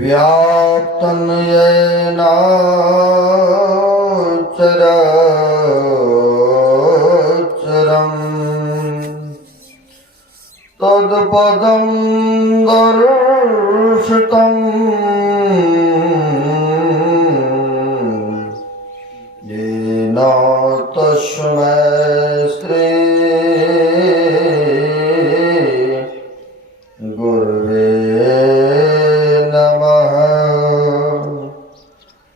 व्याप्तं येन चराचरम् तत्पदं दर्शितं येन तस्मै श्री गुरुवे नमः।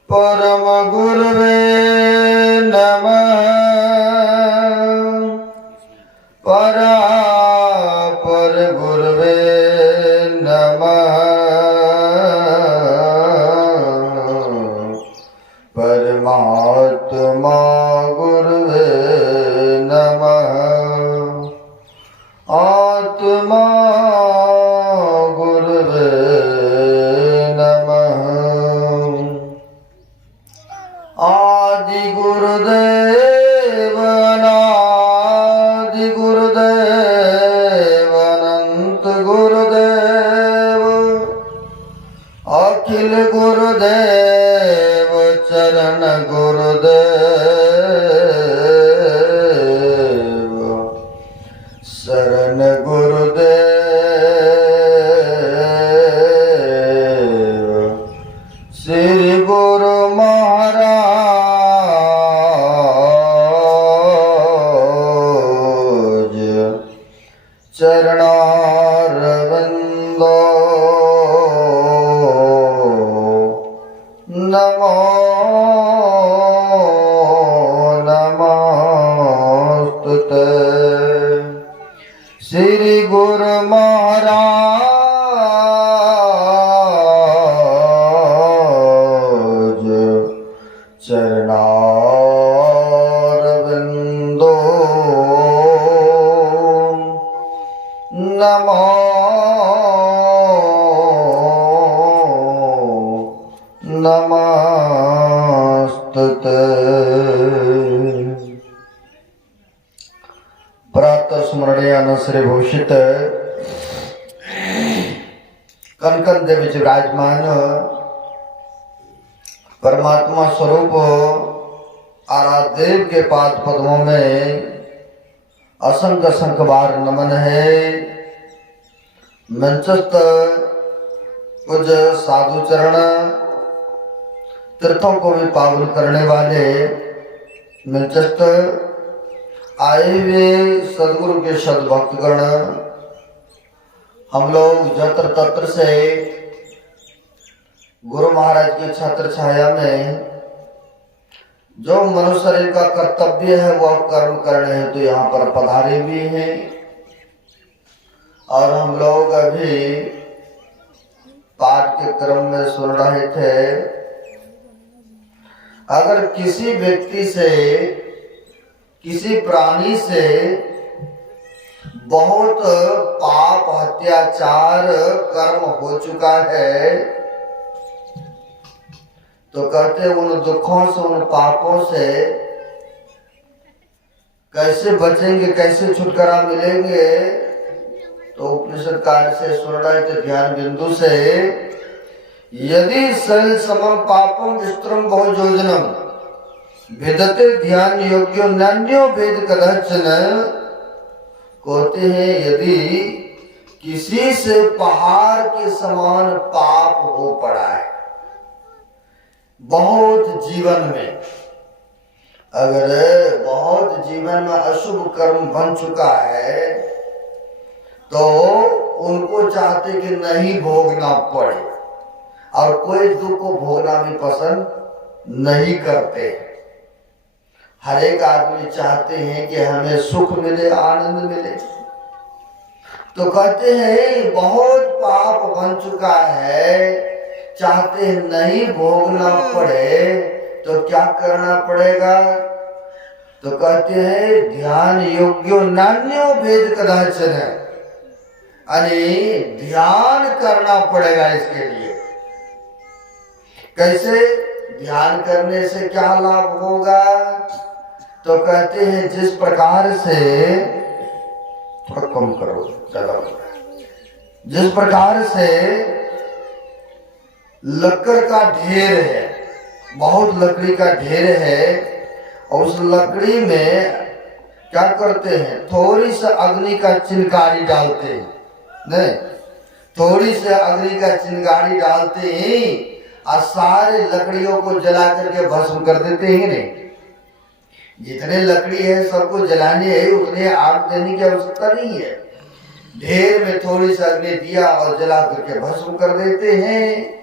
परम गुरुवे नमः। परापर गुरुवे नमः। परमात्मा गुरुवे नमः। आत्मा गुरुवे नमः। आदि गुरुदेव अनादि गुरुदेव अनंत गुरुदेव अखिल गुरुदेव चरण गुरुदेव शरण गुरुदेव श्री गुरु महाराज चरणारविंदो नमो नमस्तुते। श्री गुरु महाराज चरणारविंदो नमो नमस्तुते। प्रातः स्मरणीय श्री भूषित कनकन देवी विराजमान परमात्मा स्वरूप आराध्य के पाद पद्मों में असंख्य असंख्य बार नमन है। मंचस्थ पूज्य साधु चरण तीर्थों को भी पावन करने वाले मंचस्थ आए हुए सदगुरु के सद्भक्तगण, हम लोग जत्र तत्र से गुरु महाराज की छत्र छाया में जो मनुष्य शरीर का कर्तव्य है वह कर्म करने हैं तो यहाँ पर पधारे भी हैं। और हम लोग अभी पाठ के क्रम में सुन रहे थे, अगर किसी व्यक्ति से किसी प्राणी से बहुत पाप अत्याचार कर्म हो चुका है तो कहते उन दुखों से उन पापों से कैसे बचेंगे, कैसे छुटकारा मिलेंगे। तो उपनिषद कार्य से सुन रहे थे ध्यान बिंदु से, यदि सल समम पापम विस्तृम बहुयोजनम भेदते ध्यान योग्यो नान्यो भेद कदाचन। कहते हैं यदि किसी से पहाड़ के समान पाप हो पड़ा है बहुत जीवन में, अगर बहुत जीवन में अशुभ कर्म बन चुका है तो उनको चाहते कि नहीं भोगना पड़े और कोई दुख को भोगना भी पसंद नहीं करते। हर एक आदमी चाहते हैं कि हमें सुख मिले, आनंद मिले। तो कहते हैं बहुत पाप बन चुका है, चाहते हैं नहीं भोगना पड़े तो क्या करना पड़ेगा। तो कहते हैं ध्यान योग्यो नान्यो भेद कदाचन, यानी ध्यान करना पड़ेगा इसके लिए। कैसे ध्यान करने से क्या लाभ होगा। तो कहते हैं जिस प्रकार से, थोड़ा कम करो, ज्यादा हो रहा है, जिस प्रकार से लकड़ का ढेर है, बहुत लकड़ी का ढेर है, और उस लकड़ी में क्या करते हैं, थोड़ी सी अग्नि का चिंगारी डालते हैं, नहीं, थोड़ी सी अग्नि का चिंगारी डालते हैं और सारे लकड़ियों को जला करके भस्म कर देते हैं। नहीं, जितने लकड़ी है सबको जलानी है, उतने आग देने की आवश्यकता नहीं है, ढेर में थोड़ी सी अग्नि दिया और जला करके भस्म कर देते हैं।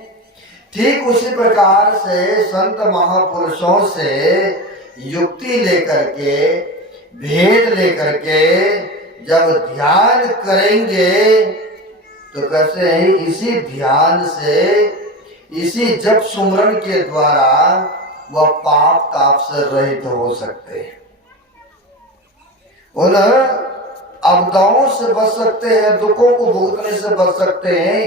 ठीक उसी प्रकार से संत महापुरुषों से युक्ति लेकर के, भेद लेकर के जब ध्यान करेंगे तो कैसे है, इसी ध्यान से, इसी जप सुमरण के द्वारा वह पाप ताप से रहित हो सकते हैं, उन आपदाओं से बच सकते हैं, दुखों को भुगतने से बच सकते हैं।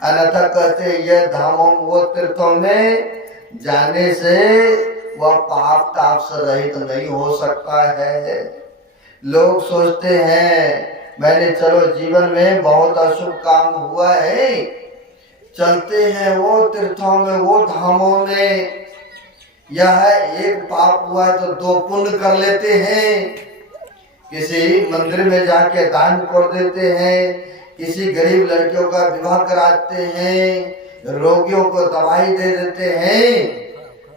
अन्यथा कहते हैं यह धामों वो तीर्थों में जाने से वह पाप ताप से रहित नहीं हो सकता है। लोग सोचते हैं मैंने चलो जीवन में बहुत अशुभ काम हुआ है, चलते हैं वो तीर्थों में, वो धामों में, यह एक पाप हुआ है तो दो पुण्य कर लेते हैं, किसी मंदिर में जाके दान कर देते हैं, किसी गरीब लड़कियों का विवाह कराते हैं, रोगियों को दवाई दे देते हैं,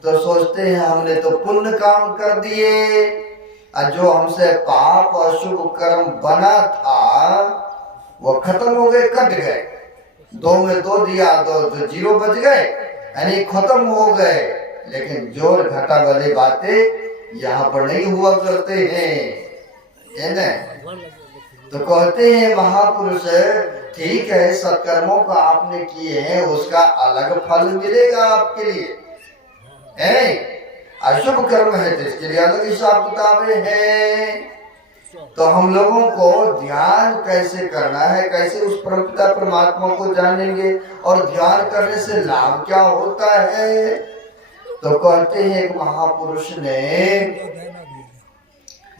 तो सोचते हैं हमने तो पुण्य काम कर दिए, और जो हमसे पाप और शुभ कर्म बना था वो खत्म हो गए, कट गए, 2 में 2 दिया तो 0 बच गए, यानी खत्म हो गए। लेकिन जोर घटा वाली बातें यहाँ पर नहीं हुआ करते हैं, है ना। तो कहते हैं महापुरुष ठीक है, सत्कर्मों का आपने किए हैं, उसका अलग फल मिलेगा आपके लिए, है, अशुभ कर्म है तो इसके लिए अलग हिसाब किताबें हैं। तो हम लोगों को ध्यान कैसे करना है, कैसे उस परमपिता परमात्मा को जानेंगे, और ध्यान करने से लाभ क्या होता है। तो कहते हैं एक महापुरुष ने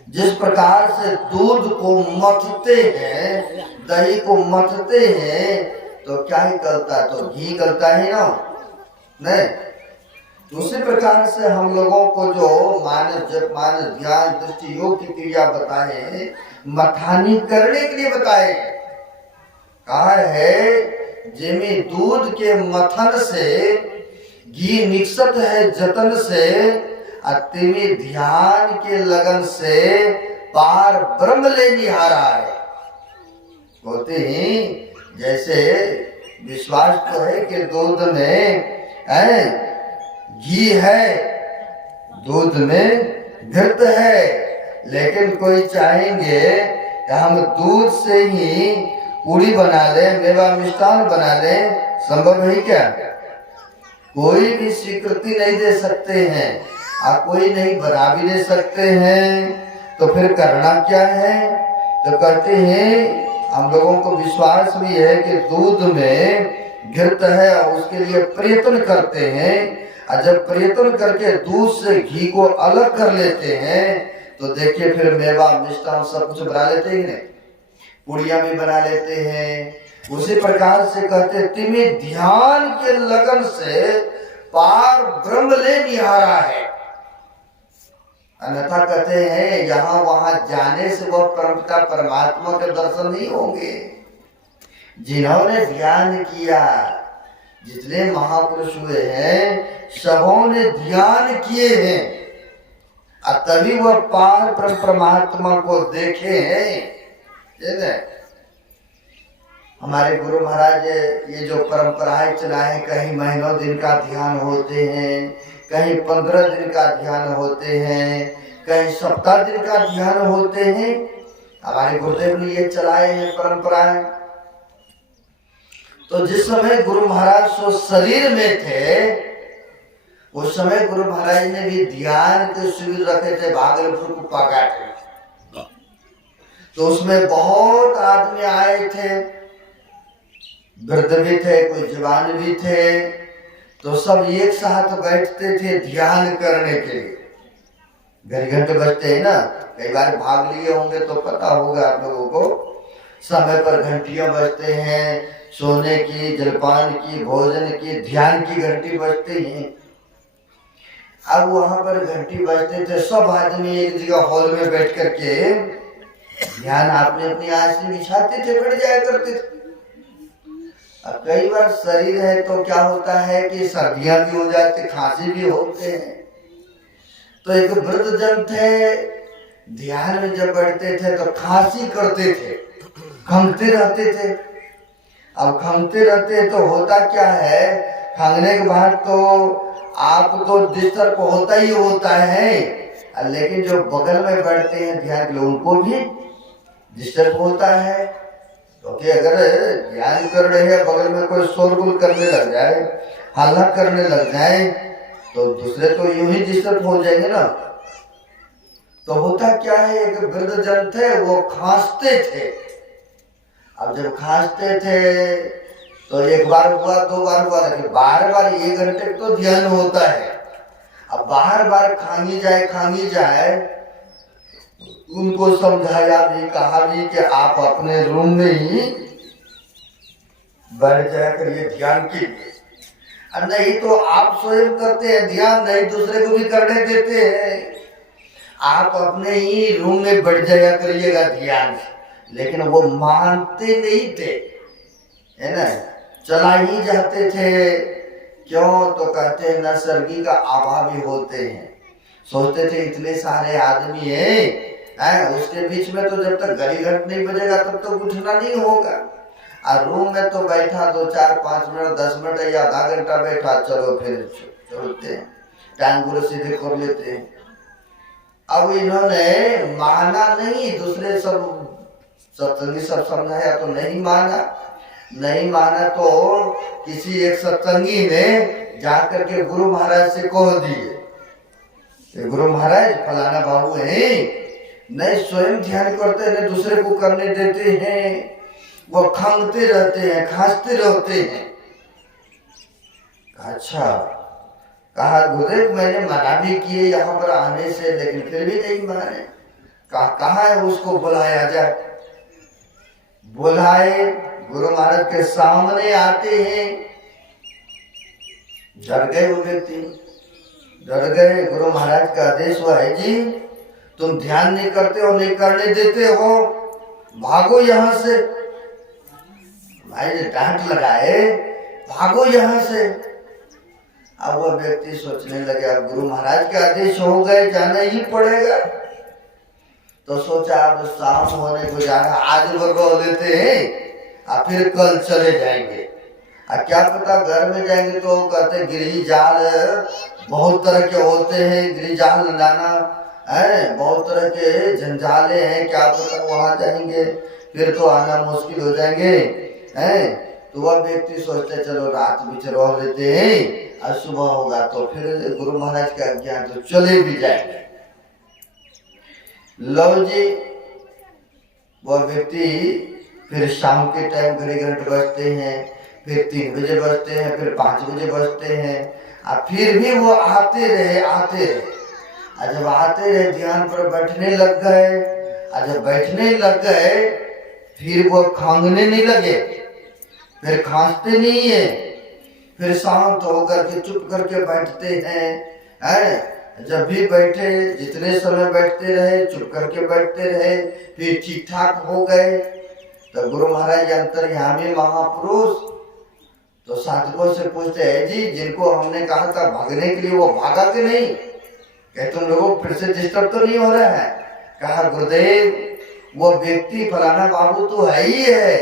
जिस प्रकार से दूध को मथते हैं, दही को मथते हैं, तो क्या ही करता है, तो घी करता है ना, नहीं। दूसरे प्रकार से हम लोगों को जो मानस जप, मानस ध्यान, दृष्टि योग की क्रिया बताए, मथानी करने के लिए बताए, कहा है जिमी दूध के मथन से घी निकसत है जतन से, तिमी ध्यान के लगन से पार ब्रह्म ले निहारा है। बोलते ही जैसे विश्वास तो है कि दूध में घी है, दूध में घृत है, लेकिन कोई चाहेंगे कि हम दूध से ही पूरी बना ले, मेवा मिष्ठान बना ले, संभव है क्या? कोई भी स्वीकृति नहीं दे सकते हैं, और कोई नहीं बना भी दे सकते हैं, तो फिर करना क्या है? तो कहते हैं हम लोगों को विश्वास भी है कि दूध में घृत है, और उसके लिए प्रयत्न करते हैं, और जब प्रयत्न करके दूध से घी को अलग कर लेते हैं तो देखिए फिर मेवा मिष्ठान सब कुछ बना लेते हैं, पुड़िया भी बना लेते हैं। उसी प्रकार से कहते तिमी ध्यान के लगन से पार ब्रह्म ले निहारा है। अन्यथा कहते हैं यहाँ वहां जाने से वह परमपिता परमात्मा के दर्शन नहीं होंगे। जिन्होंने ध्यान किया, जितने महापुरुष हुए हैं सबों ने ध्यान किए हैं, और तभी वह पार परमात्मा को देखे हैं। हमारे गुरु महाराज ये जो परंपराएं चलाए, कहीं महीनों दिन का ध्यान होते हैं, कहीं 15 दिन का ध्यान होते हैं, कहीं सप्ताह दिन का ध्यान होते हैं। हमारे गुरुदेव ने ये चलाए हैं परंपराएं। तो जिस समय गुरु महाराज सो शरीर में थे, उस समय गुरु महाराज ने भी ध्यान के शिविर रखे थे भागलपुर कुप्पाघाट में। तो उसमें बहुत आदमी आए थे, वृद्ध भी थे, कोई जवान भी थे, तो सब एक साथ बैठते थे ध्यान करने के लिए। घड़ी घंटे बजते हैं ना, कई बार भाग लिए होंगे तो पता होगा आप लोगों को। समय पर घंटियां बजते हैं, सोने की, जलपान की, भोजन की, ध्यान की घंटी बजती हैं। अब वहां पर घंटी बजते थे, सब आदमी एक जगह हॉल में बैठ करके ध्यान अपने अपनी आसन बिछाते थे, बैठ जाया करते थे। अब कई बार शरीर है तो क्या होता है कि सर्दियां भी हो जाती, खांसी भी होते हैं। तो एक वृद्ध जन थे, ध्यान में जब बैठते थे तो खांसी करते थे, खंगते रहते थे। अब खंगते रहते तो होता क्या है, खंगने के बाद तो आप तो डिस्टर्ब होता ही होता है, लेकिन जो बगल में बैठते हैं ध्यान के लिए उनको भी डिस्टर्ब होता है। क्योंकि अगर ध्यान कर रहे हैं, बगल में कोई शोरगुल करने लग जाए, हल्ला करने लग जाए, तो दूसरे तो यूं ही डिस्टर्ब हो जाएंगे ना। तो होता क्या है, एक वृद्ध जन थे, वो खांसते थे। अब जब खांसते थे तो एक बार हुआ, दो बार हुआ, लेकिन बार बार 1 घंटे तो ध्यान होता है। अब बार बार खांगी जाए, उनको समझाया भी, कहा भी कि आप अपने रूम में ही बैठ जाया करिए ध्यान के लिए। नहीं तो आप स्वयं करते हैं ध्यान, नहीं दूसरे को भी करने देते हैं। आप अपने ही रूम में बैठ जाया करिएगा ध्यान। लेकिन वो मानते नहीं थे, है ना, चला ही जाते थे। क्यों? तो कहते हैं न सर्गी का अभावी होते हैं। सोचते थे इतने सारे आदमी हैं, उसके बीच में तो जब तक घड़ी घंट नहीं बजेगा तब तक तो उठना नहीं होगा। और रूम में तो बैठा 2, 4, 5 मिनट, 10 मिनट या आधा घंटा बैठा, चलो फिर चलते हैं, टांगुल सीधे कर लेते हैं। अब इन्होंने माना नहीं, दूसरे सब सत्संगी सब समझाया तो नहीं माना तो किसी एक सत्संगी ने जाकर के गुरु महाराज से कह दिए, गुरु महाराज फलाना बाबू है, नहीं स्वयं ध्यान करते, नहीं दूसरे को करने देते हैं, वो खंगते रहते हैं, खांसते रहते हैं। अच्छा, कहा गुरुदेव मैंने मना भी किए यहाँ पर आने से, लेकिन फिर भी नहीं माने। कहा है उसको बुलाया जाए। बुलाए, गुरु महाराज के सामने आते हैं, डर गए वो व्यक्ति, डर गए। गुरु महाराज का आदेश हुआ है जी, तुम ध्यान नहीं करते हो, नहीं करने देते हो, भागो यहाँ से। भाई ने डांट लगाए, भागो यहाँ से। अब वह व्यक्ति सोचने लगे अब गुरु महाराज के आदेश हो गए, जाना ही पड़ेगा। तो सोचा अब शाम होने को जाना, आज भर लेते हैं और फिर कल चले जाएंगे। क्या पता घर में जाएंगे तो कहते गिरही जाल बहुत तरह के होते हैं, गिरही जाल लाना है, बहुत तरह के झंझाले हैं, क्या पता वहां जाएंगे फिर तो आना मुश्किल हो जाएंगे हैं। तो वह व्यक्ति सोचते चलो रात बीच रह लेते हैं और सुबह होगा तो फिर गुरु महाराज का ज्ञान तो चले भी जाएंगे। लो जी, वह व्यक्ति फिर शाम के टाइम घड़ी घंटे बजते हैं, फिर 3 बजे बजते हैं, फिर 5 बजे बजते हैं, और फिर भी वो आते रहे। और जब आते रहे ध्यान पर बैठने लग गए, और जब बैठने लग गए फिर वो खांगने नहीं लगे, फिर खांसते नहीं है, फिर शांत होकर के चुप करके बैठते हैं। जब भी बैठे, जितने समय बैठते रहे, चुप करके बैठते रहे, फिर ठीक ठाक हो गए। तो गुरु महाराज अंतर्यामी महापुरुष तो साधकों से पूछते हैं जी, जिनको हमने कहा था भागने के लिए वो भागा कि नहीं? क्या तुम लोगों फिर से डिस्टर्ब तो नहीं हो रहा है? कहा गुरुदेव वो व्यक्ति फलाना बाबू तो है ही है,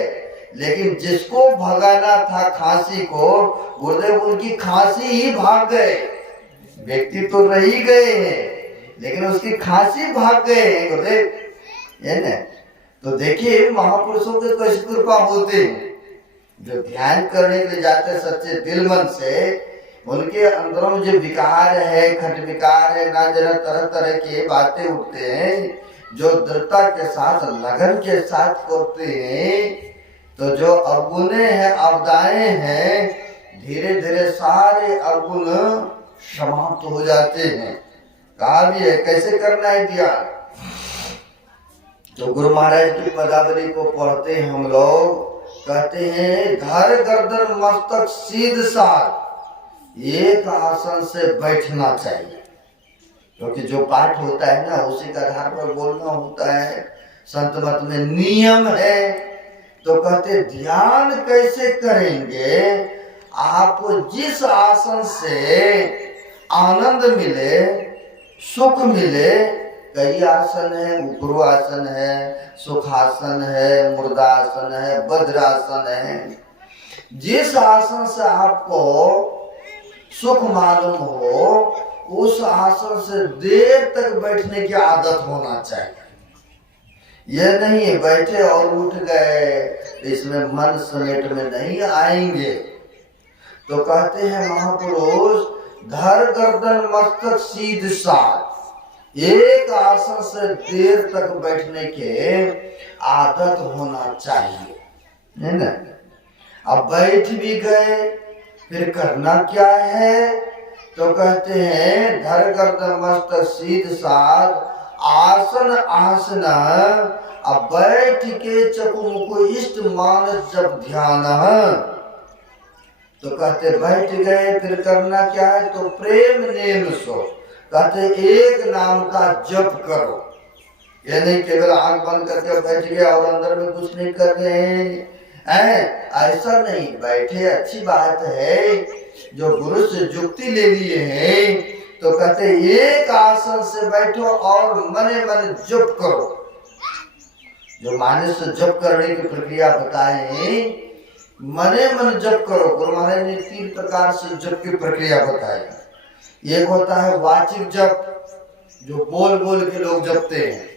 लेकिन जिसको भगाना था खांसी को, गुरुदेव उनकी खांसी ही भाग गए। व्यक्ति तो रही गए हैं लेकिन उसकी खांसी भाग गए हैं गुरुदेव, है ना। तो देखिए महापुरुषों के कैसी कृपा होती, जो ध्यान करने के लिए जाते सच्चे दिल मन से, उनके अंदरों में जो विकार है, खट विकार है, ना जरा तरह तरह की बातें उठते हैं, जो दृढ़ता के साथ लगन के साथ करते हैं, तो जो अवगुण है, आपदाएं हैं, धीरे धीरे सारे अवगुण समाप्त हो जाते हैं। कहा भी है कैसे करना है ध्यान। तो गुरु महाराज की पदावली को पढ़ते हैं हम लोग, कहते हैं धर गर्दन मस्तक सीध साध एक आसन से बैठना चाहिए। क्योंकि जो पाठ होता है ना उसी के आधार पर बोलना होता है, संत मत में नियम है। तो कहते ध्यान कैसे करेंगे, आपको जिस आसन से आनंद मिले, सुख मिले, कई आसन है, उपरूआसन है, सुखासन है, मुर्दासन है, वज्रासन है। जिस आसन से आपको सुख मालूम हो उस आसन से देर तक बैठने की आदत होना चाहिए। यह नहीं बैठे और उठ गए, इसमें मन समेट में नहीं आएंगे। तो कहते हैं महापुरुष धर गर्दन मस्तक सीध साध, एक आसन से देर तक बैठने के आदत होना चाहिए, है ना। अब बैठ भी गए फिर करना क्या है, तो कहते हैं धर गर्दन मस्तक सीध साध आसन आसना। अब बैठ के चकुमुको इष्ट मानस जब ध्यान, तो कहते बैठ गए फिर करना क्या है, तो प्रेम नेम सो, कहते एक नाम का जप करो। ये नहीं केवल आंख बंद करके बैठ गए और अंदर में कुछ नहीं कर रहे हैं, ऐसा नहीं। बैठे अच्छी बात है, जो गुरु से जुक्ति ले लिए हैं, तो कहते एक आसन से बैठो और मने मन जप करो। जो मानस जप करने की प्रक्रिया बताए, मने मन जप करो। गुरु महाराज ने 3 प्रकार से जप की प्रक्रिया बताई। एक होता है वाचिक जप, जो बोल बोल के लोग जपते हैं,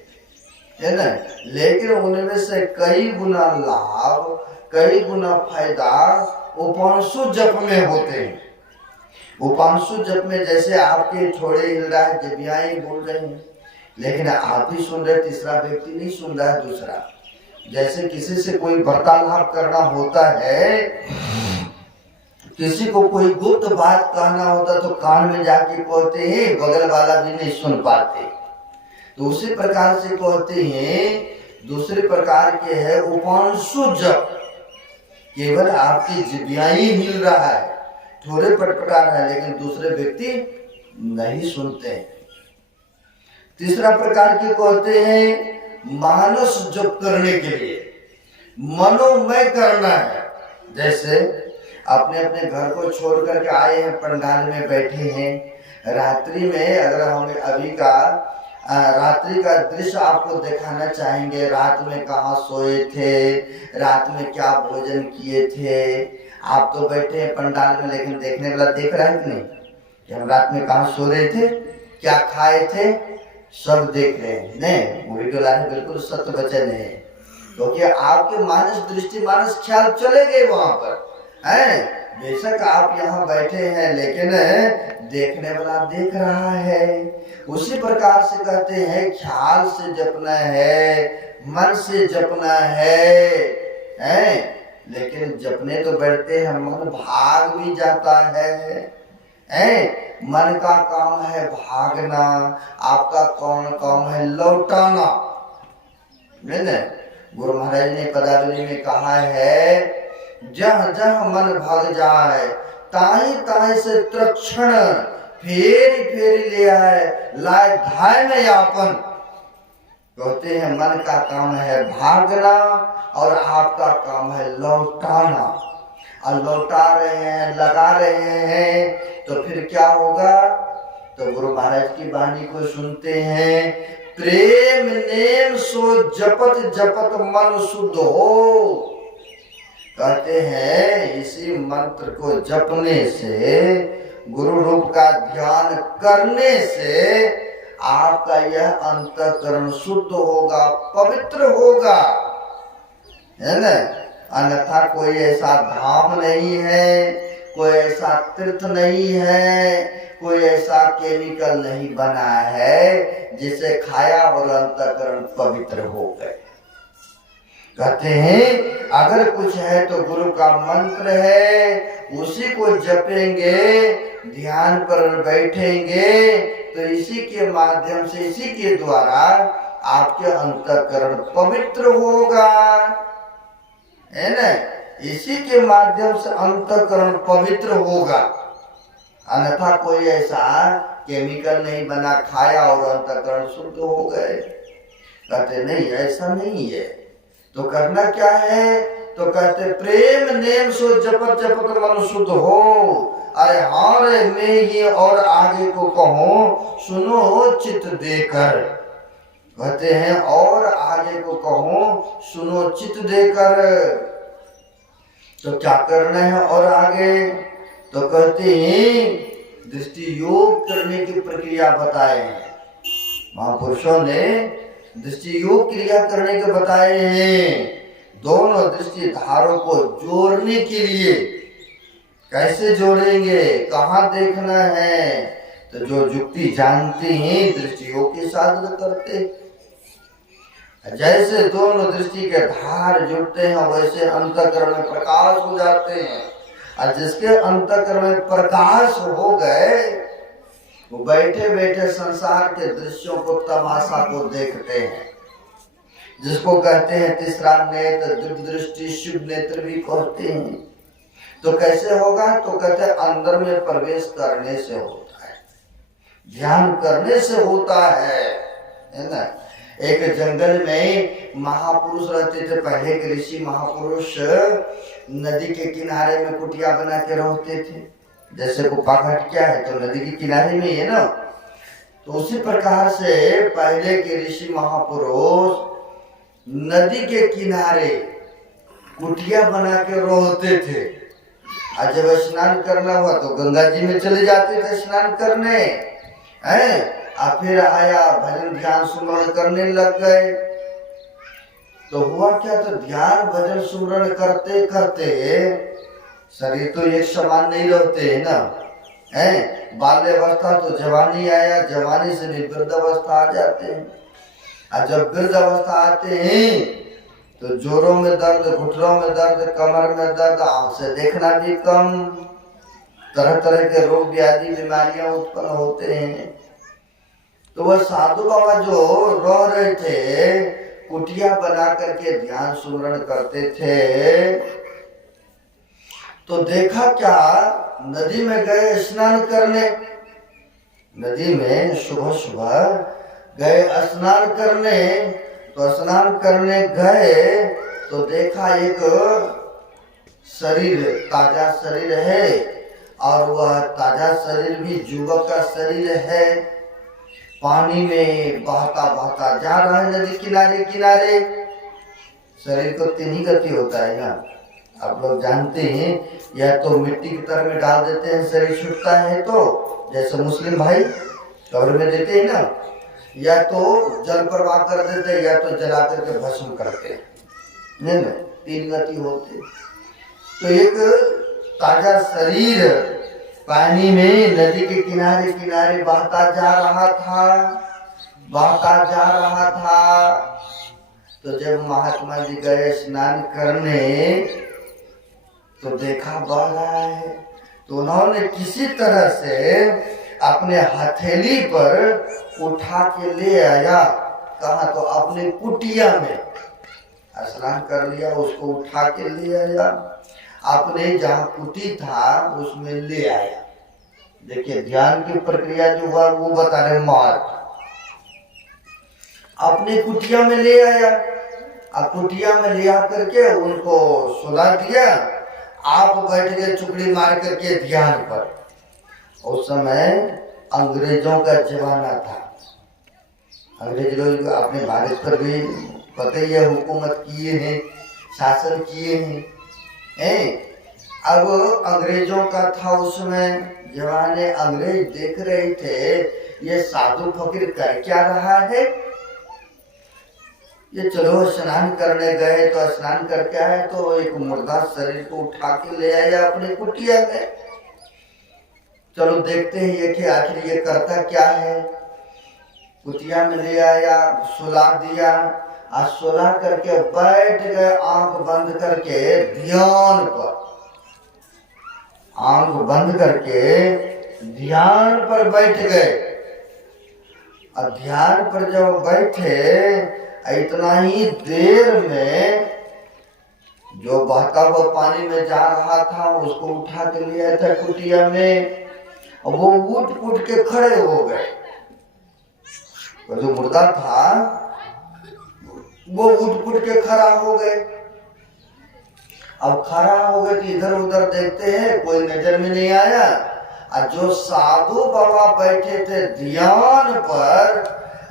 है ना, लेकिन उनमें से कई गुना लाभ, कई गुना फायदा उपांशु जप में होते हैं। उपांशु जप में जैसे आपके थोड़े हिल रहा है, जबियाई बोल रहे हैं, लेकिन आप ही सुन रहे, तीसरा व्यक्ति नहीं सुन रहा है, दूसरा। जैसे किसी से कोई वार्तालाप करना होता है, किसी को कोई गुप्त बात कहना होता तो कान में जाके कहते हैं, बगल वाला भी नहीं सुन पाते। तो उसी प्रकार से कहते हैं, दूसरे प्रकार के है उपांशु जप, केवल आपकी जिब्याई हिल रहा है, थोड़े पटपटा रहा है, लेकिन दूसरे व्यक्ति नहीं सुनते हैं। तीसरा प्रकार के कहते हैं मानस जप करने के लिए मनोमय करना है। जैसे अपने अपने घर को छोड़ करके आए हैं, पंडाल में बैठे हैं, रात्रि में अगर हम अभी का रात्रि का दृश्य आपको दिखाना चाहेंगे, रात में कहाँ सोए थे, रात में क्या भोजन किए थे। आप तो बैठे हैं पंडाल में, लेकिन देखने वाला देख रहा है कि नहीं कि हम रात में कहाँ सो रहे थे, क्या खाए थे, सब देख रहे हैं। नहीं, वीडियो लाने बिल्कुल सत्य वचन है, क्योंकि आपके मानस दृष्टि मानस ख्याल चले गए वहां पर हैं। बेशक आप यहाँ बैठे हैं, लेकिन देखने वाला देख रहा है। उसी प्रकार से कहते हैं ख्याल से जपना है, मन से जपना है, लेकिन जपने तो बैठते हैं, मन भाग भी जाता है। मन का काम है भागना, आपका कौन काम है लौटाना। गुरु महाराज ने पदावली में कहा है, जहाँ जहाँ मन भाग जाए ताही ताही से तत्क्षण फेरी फेरी ले आए, लाए धाय में यापन। कहते हैं मन का काम है भागना और आपका काम है लौटाना। और लौटा रहे हैं, लगा रहे हैं, तो फिर क्या होगा, तो गुरु महाराज की वाणी को सुनते हैं, प्रेम नेम सो जपत जपत मन शुद्ध हो। कहते हैं इसी मंत्र को जपने से, गुरु रूप का ध्यान करने से आपका यह अंतःकरण शुद्ध होगा, पवित्र होगा, है ना। अन्यथा कोई ऐसा धाम नहीं है, कोई ऐसा तीर्थ नहीं है, कोई ऐसा केमिकल नहीं बना है जिसे खाया और अंतःकरण पवित्र हो गए। कहते हैं अगर कुछ है तो गुरु का मंत्र है, उसी को जपेंगे, ध्यान पर बैठेंगे, तो इसी के माध्यम से, इसी के द्वारा आपके अंतःकरण पवित्र होगा, है ना। इसी के माध्यम से अंतःकरण पवित्र होगा। अन्यथा कोई ऐसा केमिकल नहीं बना, खाया और अंतःकरण शुद्ध हो गए, कहते नहीं, ऐसा नहीं है। तो करना क्या है, तो कहते प्रेम नेम सो जपत जपत मन शुद्ध हो। अरे हाँ रे मैं ये और आगे को कहूँ सुनो चित देकर, कहते हैं और आगे को कहूँ सुनो चित देकर। तो क्या करना है और आगे, तो कहते हैं दृष्टि योग करने की प्रक्रिया बताए हैं महापुरुषों ने, दृष्टि योग क्रिया करने के बताए हैं। दोनों दृष्टि धारों को जोड़ने के लिए कैसे जोड़ेंगे, कहाँ देखना है, तो जो युक्ति जानते हैं दृष्टि योग के साधन करते। जैसे दोनों दृष्टि के धार जुड़ते हैं वैसे अंतःकरण में प्रकाश हो जाते हैं। और जिसके अंतःकरण में प्रकाश हो गए वो बैठे बैठे संसार के दृश्यों को, तमाशा को देखते हैं, जिसको कहते हैं तीसरा नेत्र, दृष्टि, शुभ नेत्र भी कहते हैं। तो कैसे होगा, तो कहते हैं अंदर में प्रवेश करने से होता है, ध्यान करने से होता है ना। एक जंगल में महापुरुष रहते थे, पहले के ऋषि महापुरुष नदी के किनारे में कुटिया बना के रहते थे। जैसे कुप्पाघाट क्या है तो नदी के किनारे में है ना, तो उसी प्रकार से पहले के ऋषि महापुरुष नदी के किनारे कुटिया बना के रहते थे। और जब स्नान करना हुआ तो गंगा जी में चले जाते थे स्नान करने, हैं। और फिर आया भजन ध्यान सुमरण करने लग गए। तो हुआ क्या, तो ध्यान भजन सुमरण करते करते शरीर तो एक समान नहीं रहते है ना, हैं। बाल्यावस्था तो जवानी आया, जवानी से भी वृद्धावस्था आ जाते हैं। और जब वृद्धावस्था आते हैं तो जोरों में दर्द, घुटनों में दर्द, कमर में दर्द, आंख से देखना भी कम, तरह तरह के रोग व्याधि बीमारियां उत्पन्न होते हैं। तो वह साधु बाबा जो रह रहे थे, कुटिया बना करके ध्यान सुमरण करते थे, तो देखा क्या, नदी में गए स्नान करने, नदी में सुबह सुबह गए स्नान करने। तो स्नान करने गए तो देखा एक शरीर, ताजा शरीर है, और वह ताजा शरीर भी युवक का शरीर है, पानी में बहता बहता जा रहा है नदी किनारे किनारे। शरीर को तीन ही गति होता है ना, आप लोग जानते हैं, या तो मिट्टी की तरह में डाल देते हैं शरीर छूटता है तो, जैसे मुस्लिम भाई कब्र में देते हैं ना, या तो जल प्रवाह कर देते हैं, या तो जला करके भस्म करते हैं, नहीं ना, तीन गति होते। तो एक ताजा शरीर पानी में नदी के किनारे किनारे बहता जा रहा था, बहता जा रहा था। तो जब महात्मा जी गए स्नान करने तो देखा बह रहा है, तो उन्होंने किसी तरह से अपने हथेली पर उठा के ले आया, कहा तो अपने कुटिया में स्नान कर लिया, उसको उठा के ले आया, अपने जहाँ कुटी था उसमें ले आया। देखिए ध्यान की प्रक्रिया जो हुआ वो बता रहे मार्ग, अपने कुटिया में ले आया, अब कुटिया में ले आकर के उनको सुला दिया, आप बैठ गए चुकड़ी मार करके ध्यान पर। उस समय अंग्रेजों का जमाना था, अंग्रेज लोग अपने भारत पर भी पता ही है हुकूमत किए हैं, शासन किए हैं। अब अंग्रेजों का था उसमें जमाने, अंग्रेज देख रहे थे ये साधु फकीर कर क्या रहा है, ये चलो स्नान करने गए तो स्नान करके आए तो एक मुर्दा शरीर को उठा के ले आया अपने कुटिया में। चलो देखते हैं ये कि आखिर ये करता क्या है। कुटिया में ले आया, सुला दिया, और सुला करके बैठ गए आंख बंद करके ध्यान पर, आंख बंद करके ध्यान पर बैठ गए। और ध्यान पर जब बैठे इतना ही देर में जो बहता हुआ पानी में जा रहा था उसको उठा के ले आया था कुटिया में, और वो उठ उठ के खड़े हो गए। जो मुर्दा था वो उठ उठ के खड़ा हो गए। अब खड़ा हो गए तो इधर उधर देखते हैं, कोई नजर में नहीं आया। और जो साधु बाबा बैठे थे ध्यान पर,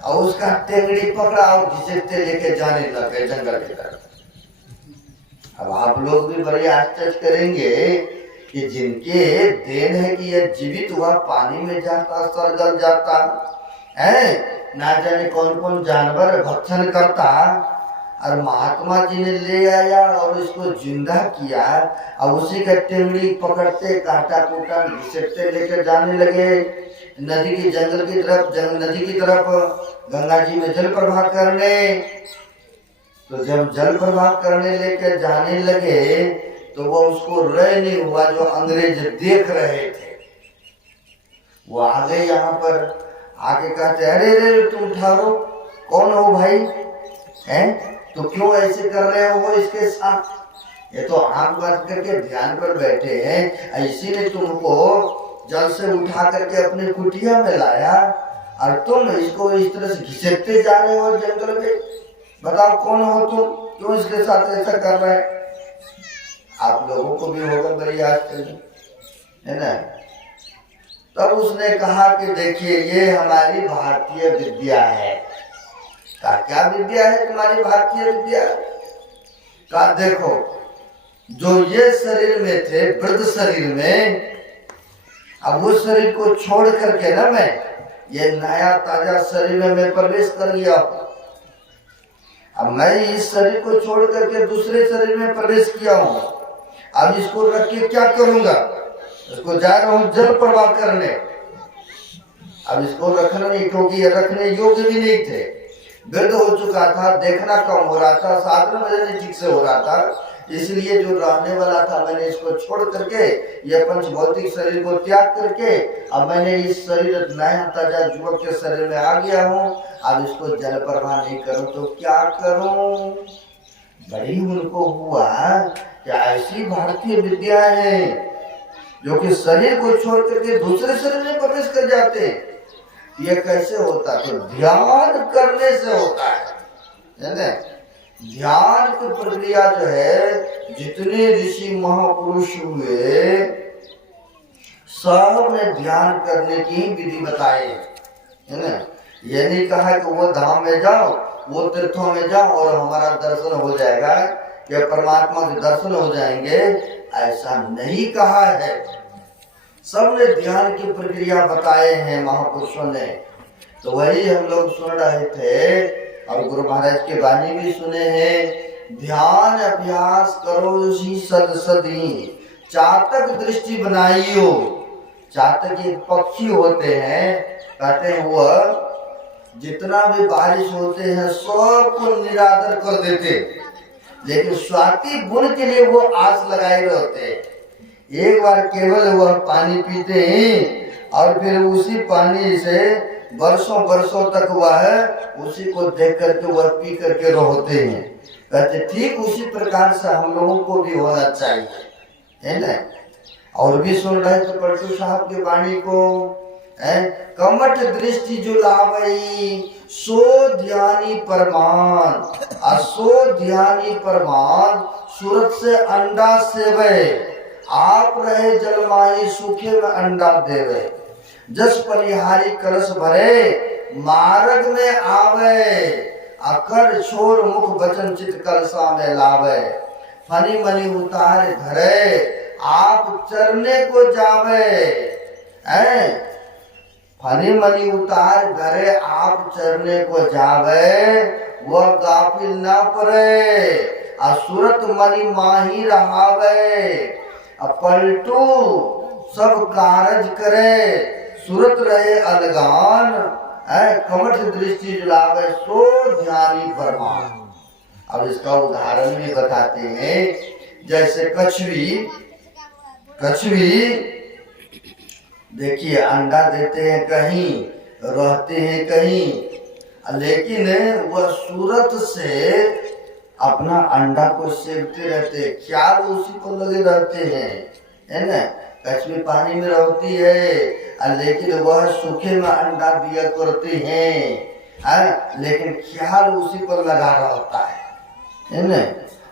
और उसका टेंगड़ी पकड़ा और घिसटते लेके जाने लगे जंगल की तरफ। अब आप लोग भी बड़े आश्चर्य करेंगे कि जिनके देन है कि यह जीवित हुआ पानी में जाता, सर गल जाता है, ना जाने कौन कौन जानवर भक्षण करता, और महात्मा जी ने ले आया और इसको जिंदा किया, और उसी का टेंगड़ी पकड़ते काटा कूटा घिसटते लेकर जाने लगे नदी की जंगल की तरफ, नदी की तरफ गंगा जी में जल प्रवाह करने। तो जब जल प्रवाह करने लेकर जाने लगे तो वो उसको रह नहीं हुआ, जो अंग्रेज देख रहे थे वो आ गए यहाँ पर, आके कहते अरे रे तुम ठहरो, कौन हो भाई, हैं तो क्यों ऐसे कर रहे हो इसके साथ, ये तो आंख बंद करके ध्यान पर बैठे हैं, इसी ने तुमको जल से उठा करके अपने कुटिया में लाया और तुम इसको इस तरह से घिसटते जा रहे हो जंगल में। बताओ कौन हो तुम, क्यों इसके साथ ऐसा कर रहे हैं। आप लोगों को भी होगा बड़ी आश्चर्य, है ना। तब उसने कहा कि देखिए ये हमारी भारतीय विद्या है। का क्या विद्या है तुम्हारी भारतीय विद्या? का देखो जो ये शरीर में थे, वृद्ध शरीर में, अब वो शरीर को छोड़ करके ना मैं ये नया ताजा शरीर में मैं प्रवेश कर गया। अब मैं इस शरीर को छोड़ करके दूसरे शरीर में प्रवेश किया हूँ। अब इसको रख के क्या करूंगा, इसको जा रहा हूँ जल प्रवाह करने। अब इसको रखना नहीं, क्योंकि ये रखने योग्य भी नहीं थे, वृद्ध हो चुका था, देखना कम हो रहा था, साधन वजन ठीक से हो रहा था, इसलिए जो रहने वाला था मैंने इसको छोड़ करके ये पंच भौतिक शरीर को त्याग करके अब मैंने इस शरीर नया ताजा युवक के शरीर में आ गया हूँ। अब इसको जल प्रवाह नहीं करूं तो क्या करूं। बड़ी उनको हुआ कि ऐसी भारतीय विद्या है जो कि शरीर को छोड़ करके दूसरे शरीर में प्रवेश कर जाते, ये कैसे होता? तो ध्यान करने से होता है ना। ध्यान की प्रक्रिया जो है, जितने ऋषि महापुरुष हुए सब ने ध्यान करने की विधि बताई है ना। ये नहीं कहा कि वो धाम में जाओ, वो तीर्थों में जाओ और हमारा दर्शन हो जाएगा या परमात्मा के दर्शन हो जाएंगे, ऐसा नहीं कहा है। सबने ध्यान की प्रक्रिया बताए हैं महापुरुषों ने। तो वही हम लोग सुन रहे थे और गुरु महाराज के वाणी भी सुने हैं। ध्यान अभ्यास करो सद सदी, चातक दृष्टि बनाइयो। चातक एक पक्षी होते हैं, कहते हैं वह जितना भी बारिश होते हैं सबको निरादर कर देते, लेकिन स्वाति गुण के लिए वो आस लगाए रहते। एक बार केवल वह पानी पीते हैं और फिर उसी पानी से वर्षों वर्षों तक वह उसी को देख करके वह पी करके रहते हैं। कहते ठीक उसी प्रकार से हम लोगों को भी होना चाहिए, है ना। और भी सुन रहे थे परसों साहब की वाणी को, कमठ दृष्टि जो लावई सो ध्यानी परमान, असो ध्यानी परमान सूरत से अंडा सेवे, आप रहे जलमाई सूखे में अंडा देवे, जस पलिहारी कलश भरे मार्ग में आवे, अकर छोर मुख बचन चित कलसा में लावे, फनी मनी उतार घरे आप चरने को जावे, फनी मनी उतार घरे आप चरने को जावे, वह गाफिल ना परे, असुरत मनी माही रहावे, पलटू सब कारज करे, सूरत रहे अलगान, कमठ दृष्टि लावे सो ध्यानी परमान। अब इसका उदाहरण भी बताते हैं। जैसे कछुई देखिए अंडा देते हैं कहीं, रहते हैं कहीं, लेकिन वह सूरत से अपना अंडा को सेकते रहते, ख्याल उसी को लगे रहते हैं, है ना। कछली पानी में रहती है लेकिन वह सूखे में अंडा दिया करते हैं, लेकिन ख्याल उसी पर लगा रहता है ना।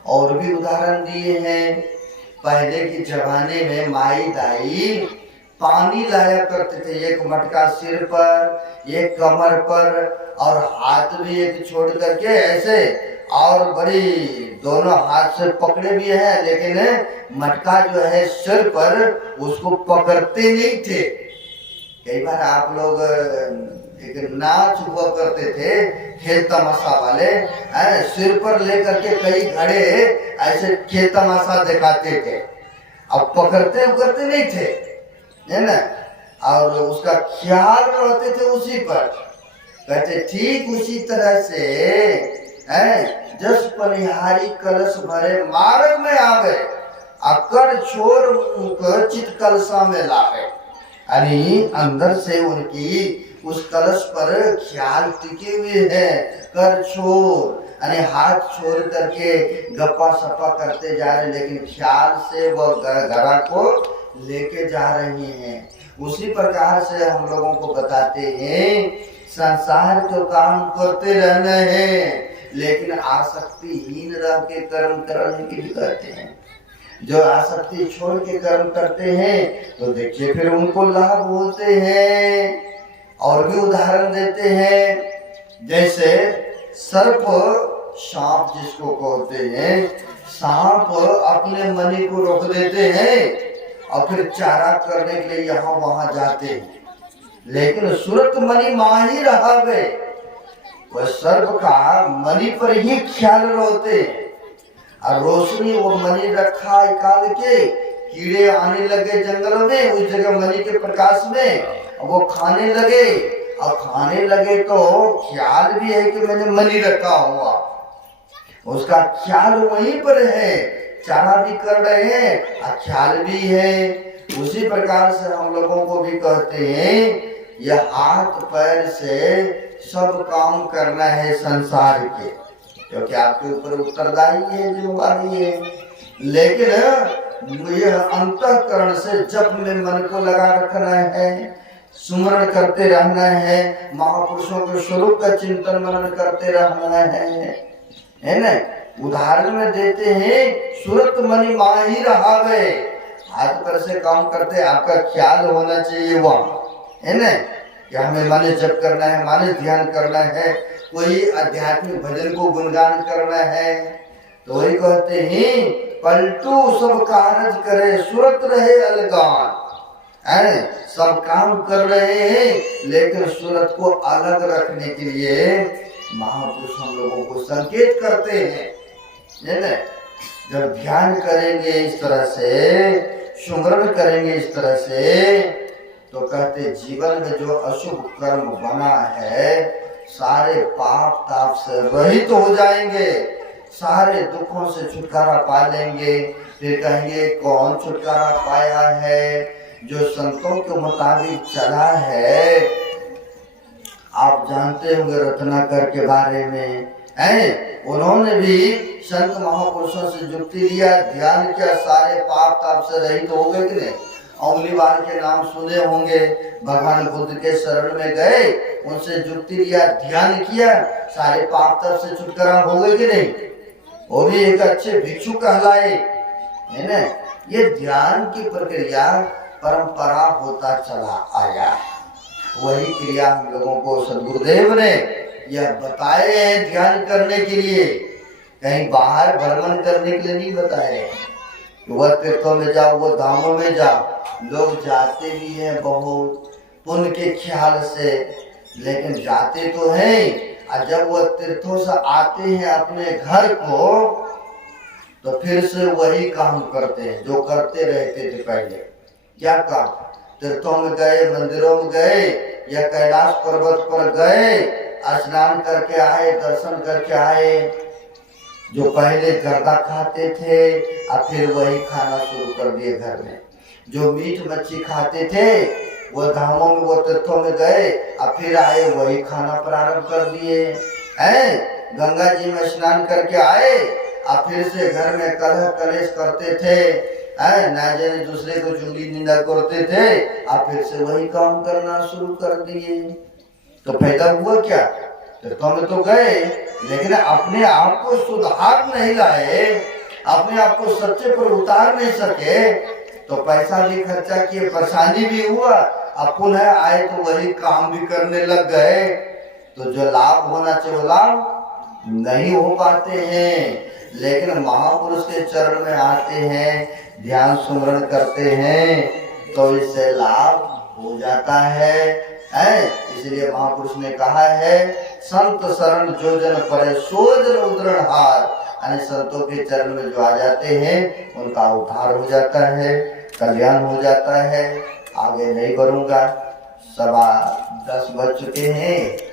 और भी उदाहरण दिए हैं। पहले के जमाने में माई दाई पानी लाया करते थे, एक मटका सिर पर, एक कमर पर, और हाथ भी एक छोड़ करके ऐसे, और बड़ी दोनों हाथ से पकड़े भी हैं, लेकिन मटका जो है सिर पर उसको पकड़ते नहीं थे। कई बार आप लोग एक नाच हुआ करते थे खेल तमाशा वाले, सिर पर लेकर के कई घड़े ऐसे खेल तमाशा दिखाते थे, अब पकड़ते उकड़ते नहीं थे, है ना। और उसका ख्याल रहते थे उसी पर। कहते ठीक उसी तरह से जस पनिहारी कलश भरे मार्ग में आवे, अकर छोर चित कलशा में लावे। यानी अंदर से उनकी उस कलश पर ख्याल टिके हुए हैं। कर छोर यानी हाथ छोड़ करके गप्पा सप्पा करते जा रहे, लेकिन ख्याल से वो घड़ा को लेके जा रही हैं। उसी प्रकार से हम लोगों को बताते हैं, संसार तो काम करते रहना है, लेकिन आसक्तिहीन रह के कर्म करने के लिए कहते हैं। जो आसक्ति छोड़ के कर्म करते हैं तो देखिए फिर उनको लाभ होते हैं। और भी उदाहरण देते हैं, जैसे सर्प सांप जिसको कहते हैं, सांप अपने मणि को रोक देते हैं और फिर चारा करने के लिए यहाँ वहां जाते हैं, लेकिन सूरत मणि मां ही रहावे। वह सर्प का मणि पर ही ख्याल रहते, और रोशनी वो मणि रखा निकाल के, कीड़े आने लगे जंगल में उस जगह मणि के प्रकाश में, वो खाने लगे, और खाने लगे तो ख्याल भी है कि मैंने मणि रखा हुआ, उसका ख्याल वहीं पर है, चारा भी कर रहे हैं और ख्याल भी है। उसी प्रकार से हम लोगों को भी कहते हैं, यह हाथ पैर से सब काम करना है संसार के, क्योंकि आपके ऊपर उत्तरदायी है, जिम्मेवारी है। लेकिन यह अंतःकरण से जप में मन को लगा रखना है, सुमरण करते रहना है, महापुरुषों के स्वरूप का चिंतन मनन करते रहना है ना। उदाहरण में देते हैं, सूरत मणि मां ही रहावे। हाथ पर से काम करते आपका ख्याल होना चाहिए वहाँ, है ना, कि हमें माने जप करना है, माने ध्यान करना है, कोई आध्यात्मिक भजन को गुणगान करना है। तो वही कहते हैं, पलटू सब कारज करे सूरत रहे अलगान। सब काम कर रहे हैं, लेकिन सूरत को अलग रखने के लिए महापुरुष हम लोगों को संकेत करते हैं, है ना। जब ध्यान करेंगे इस तरह से, सुमरण करेंगे इस तरह से, तो कहते जीवन में जो अशुभ कर्म बना है सारे पाप ताप से रहित हो जाएंगे, सारे दुखों से छुटकारा पा लेंगे। फिर कहेंगे कौन छुटकारा पाया है? जो संतों के मुताबिक चला है। आप जानते होंगे रत्नाकर के बारे में, उन्होंने भी संत महापुरुषों से युक्ति लिया, ध्यान किया, सारे पाप ताप से रहित हो गए कि नहीं। अमलीवाल के नाम सुने होंगे, भगवान बुद्ध के शरण में गए, उनसे युक्ति लिया, ध्यान किया, सारे पाप ताप से छुटकारा हो गए कि नहीं। वो भी एक अच्छे भिक्षु कहलाए, है ना। ये ध्यान की प्रक्रिया परंपरा होता चला आया, वही क्रिया हम लोगों को सदगुरुदेव ने यह बताए हैं ध्यान करने के लिए, कहीं बाहर भ्रमण करने के लिए नहीं बताए। वह तीर्थों में जाओ, वो धामों में जाओ, लोग जाते भी हैं बहुत पुण्य के ख्याल से, लेकिन जाते तो हैं, और जब वह तीर्थों से आते हैं अपने घर को, तो फिर से वही काम करते हैं जो करते रहते थे पहले। क्या काम? तीर्थों में गए, मंदिरों में गए, या कैलाश पर्वत पर गए, स्नान करके आए, दर्शन करके आए। जो पहले गर्दा खाते थे और फिर वही खाना शुरू कर दिए घर में। जो मीट मच्छी खाते थे वो धामों में वो तीर्थों में गए और फिर आए वही खाना प्रारंभ कर दिए हैं। गंगा जी में स्नान करके आए और फिर से घर में कलह कलेश करते थे, ना जाने दूसरे को चुगली निंदा करते थे और फिर से वही काम करना शुरू कर दिए। तो फायदा हुआ क्या? तीर्थों में तो गए लेकिन अपने आप को सुधार नहीं लाए, अपने आप को सच्चे पर उतार नहीं सके, तो पैसा भी खर्चा किए, परेशानी भी हुआ, अब पुनः आए तो वही काम भी करने लग गए, तो जो लाभ होना चाहिए वो लाभ नहीं हो पाते हैं। लेकिन महापुरुष के चरण में आते हैं, ध्यान सुमरण करते हैं, तो इससे लाभ हो जाता है। इसलिए महापुरुष ने कहा है, संत शरण जो जन परे सो जन उद्धरण हार, यानी संतों के चरण में जो आ जाते हैं उनका उद्धार हो जाता है, कल्याण हो जाता है। आगे नहीं करूंगा, 10:15 बज चुके हैं।